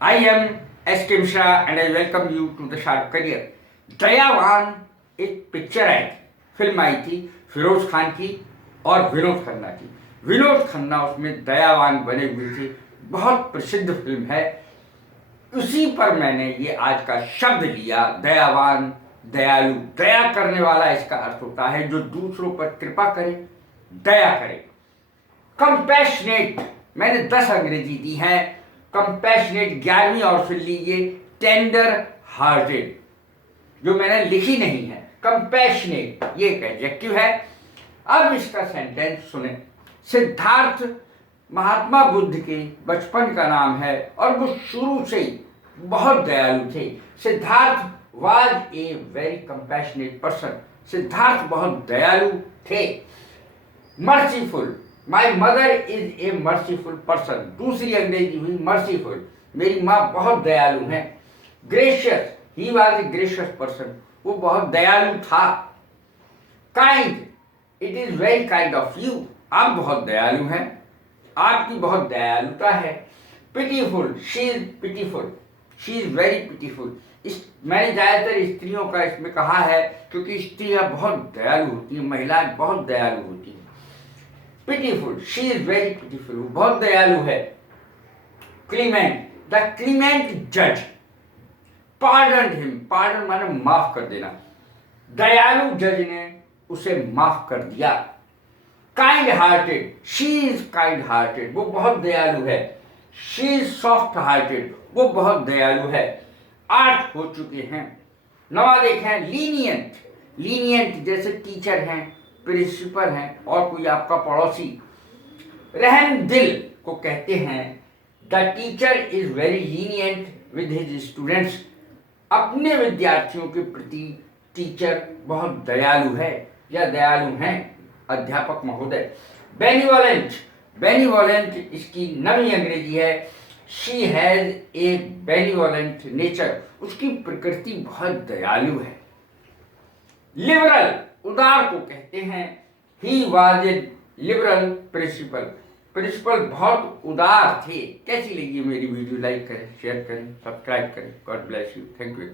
I am S. K. Mishra and I welcome you to the Sharp Career. दयावान एक picture आई थी, film आई थी फिरोज खान की और विनोद खन्ना की। विनोद खन्ना उसमें दयावान बने हुए थे, बहुत प्रसिद्ध फिल्म है। उसी पर मैंने ये आज का शब्द लिया, दयावान, दयालु। दया करने वाला इसका अर्थ होता है जो दूसरों पर कृपा करे, दया करे। कंपैशनेट मैंने 10 अंग्रेजी दी है। कंपैशनेट 11वीं और सुन लीजिए, टेंडर हार्टेड, जो मैंने लिखी नहीं है। कंपैशनेट ये एक एडजेक्टिव है। अब इसका सेंटेंस सुने। सिद्धार्थ महात्मा बुद्ध के बचपन का नाम है और वो शुरू से ही बहुत दयालु थे। Siddharth was a very compassionate person. Siddharth बहुत दयालु थे। Merciful, my mother is a merciful person. दूसरी अंग्रेजी हुई मर्सीफुल, मेरी माँ बहुत दयालु है। Gracious, he was a gracious person, वो बहुत दयालु था। Kind, it is very kind of you, आप बहुत दयालु हैं, आपकी बहुत दयालुता है। Pitiful, she is pitiful, she is very pitiful. मैंने ज़्यादातर स्त्रियों का इसमें कहा है क्योंकि स्त्रियाँ बहुत दयालु होती हैं, महिलाएं बहुत दयालु होती हैं। Pitiful, she is very pitiful, बहुत दयालु है। क्लीमेंट, द क्लीमेंट जज पार्डन हिम, पार्डन माने माफ कर देना। दयालु जज ने उसे माफ कर दिया। Kind hearted, she is kind hearted, वो बहुत दयालु है। शी इज सॉफ्ट हार्टेड, वो बहुत दयालु है। 8 हो चुके हैं। 9 देखें, लीनियंट। लीनियंट जैसे टीचर हैं, प्रिंसिपल हैं और कोई आपका पड़ोसी। रहम दिल को कहते हैं। The teacher is very lenient with his students, अपने विद्यार्थियों के प्रति टीचर बहुत दयालु है या दयालु हैं, अध्यापक महोदय। बेनिवोलेंट, बेनिवोलेंट इसकी नवी अंग्रेजी है। She has a benevolent nature, उसकी प्रकृति बहुत दयालु है। लिबरल, उदार को कहते हैं। He was a liberal principal, principal बहुत उदार थे। कैसी लगी मेरी वीडियो? लाइक करें, शेयर करें, सब्सक्राइब करें। God bless you, thank you.